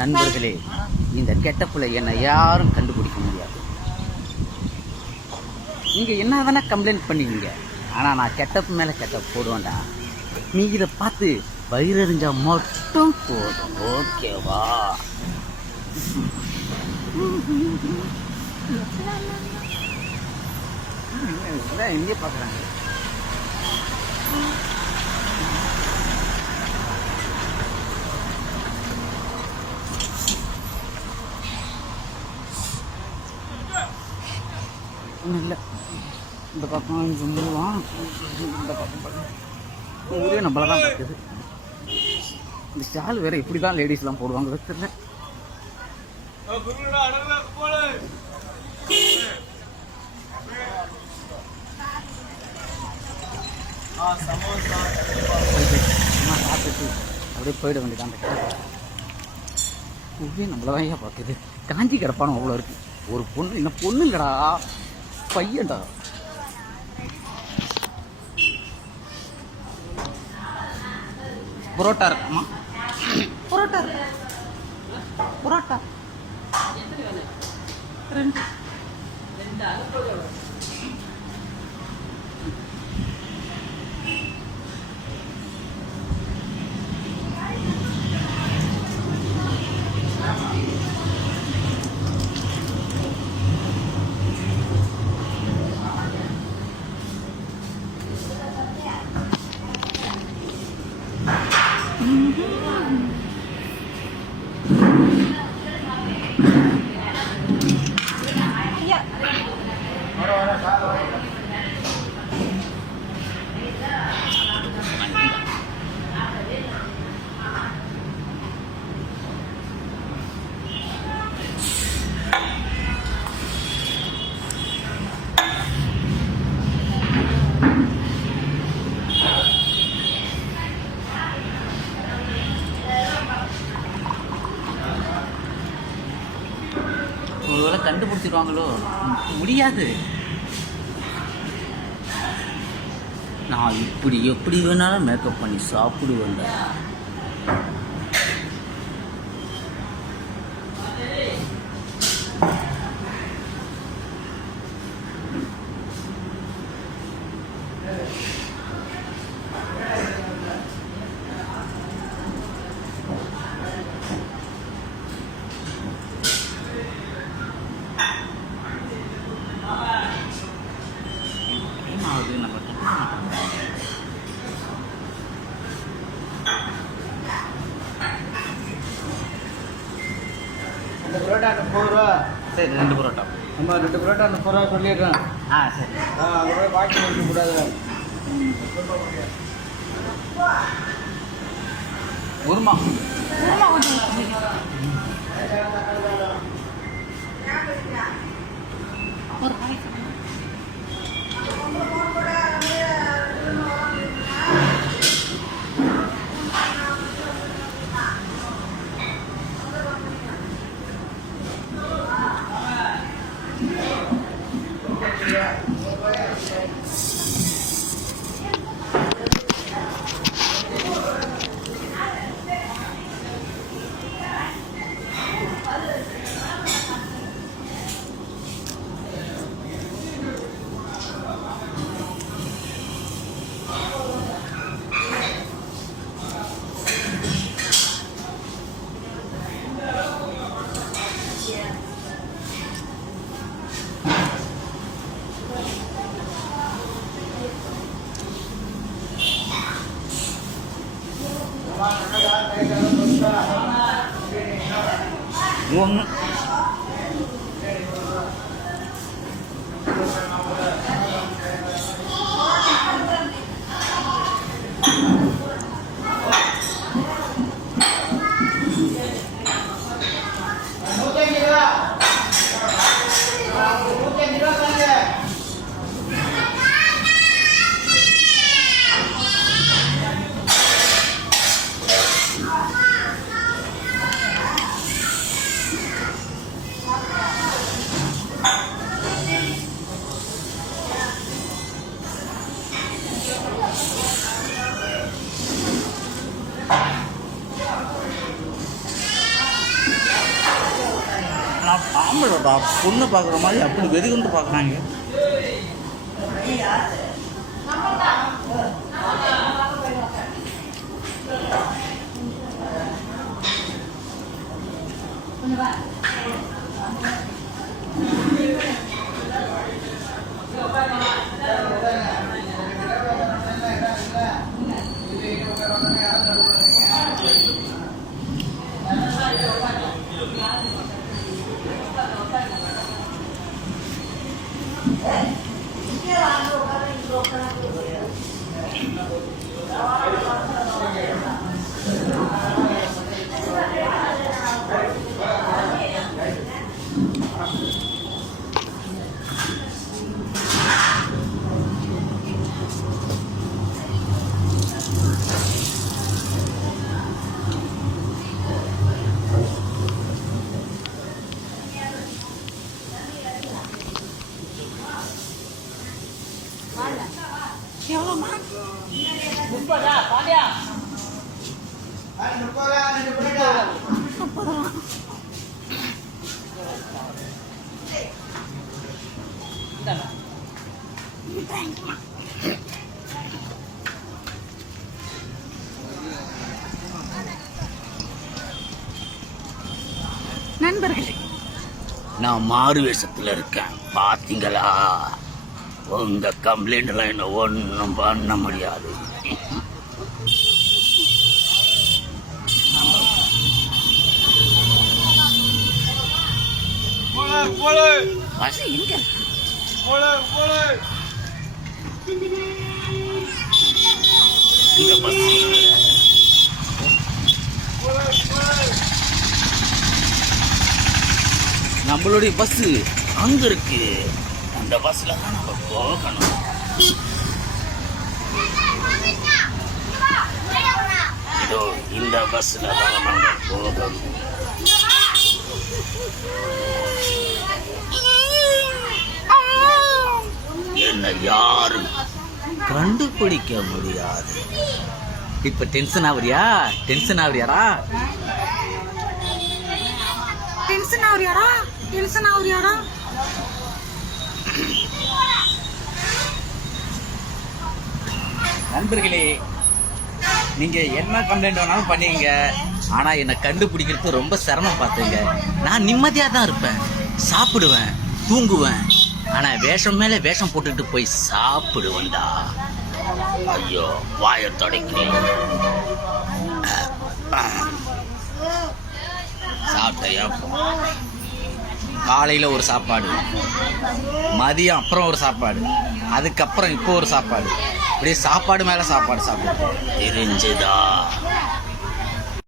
நண்பர்களே, இந்த கெட்டப்புல என்னை யாரும் கண்டுபிடிக்க முடியாது. நீங்க என்ன வேணா கம்ப்ளைண்ட் பண்ணுவீங்க, ஆனா நான் கெட்டப்பு மேல கெட்டப் போடுவேன்டா. நீ இதை பார்த்து வயிறறிஞ்சா மட்டும் போதும், ஓகேவா? இங்கே பார்க்குறாங்க. ஒன்றும் இல்லை, இந்த பக்கம் சும்மாவான், இந்த பக்கம் ஊரே நம்மள தான் இருக்குது. இந்த ஸ்டால் வேற இப்படி தான் லேடிஸ்லாம் போடுவாங்க தெரியல. சாப்பிட்டு அப்படியே போயிட வேண்டியதான். ஊரே நம்மளதான் ஏன் பார்க்குது. காஞ்சி கிடப்பானோ அவ்வளோ இருக்கு. ஒரு பொண்ணு, இந்த பொண்ணு இல்லடா, பையன்டா. புரோட்டா இருக்குமா? புரோட்டா இருக்கு. புரோட்டா ரெண்டு. ஒருவேளை கண்டுபிடிச்சிருவாங்களோ? முடியாது. நான் இப்படி எப்படி வேணாலும் மேக்கப் பண்ணி சாப்பிடுவேன். இந்த புரோட்டா 4 ரூபா. சரி, 2 புரோட்டா. நம்ம 2 புரோட்டா 4 ரூபா சொல்லிடுறேன். சரி. அங்கே போய் பாக்கி வைக்க கூடாது. உருமா ஒரு ஒன்று நான் ஆம்பளடா பொண்ணு பார்க்குற மாதிரி அப்படி வெறிகுண்டு பார்க்குறாங்க. நண்பர்களே, நான் மாறு வேஷத்துல இருக்கேன் பாத்தீங்களா? உங்க கம்ப்ளைண்ட்ல என்ன ஒன்றும் பண்ண முடியாது. பஸ் எங்க இருக்கு? இந்த பஸ் நம்மளுடைய பஸ் அங்க இருக்கு. அந்த பஸ்ல தான் நம்ம போகணும். இதோ இந்த பஸ்ல தான் நம்ம போகணும். என்ன யாரும் கண்டுபிடிக்க முடியாது. இப்ப டென்ஷன் ஆகுறியா? டென்ஷன் ஆகுறியாடா? டென்ஷன் ஆகுறியாடா? டென்ஷன் ஆகுறியாடா? நண்பர்களே, நீங்க என்ன கம்ப்ளைண்ட் வேணாலும் பண்ணீங்க, ஆனா என்னை கண்டுபிடிக்கிறது ரொம்ப சிரமம் பார்த்துங்க. நான் நிம்மதியா தான் இருப்பேன், சாப்பிடுவேன், தூங்குவேன். ஆனா வேஷம் மேல வேஷம் போட்டுட்டு போய் சாப்பிடுவேன்டா. ஐயோ, வாயை தொடக்கிறேன். சாப்பிட்டையா? காலையில ஒரு சாப்பாடு, மதியம் அப்புறம் ஒரு சாப்பாடு, அதுக்கப்புறம் இப்போ ஒரு சாப்பாடு, இப்படியே சாப்பாடு மேல சாப்பாடு சாப்பிடுவோம். தெரிஞ்சுதா?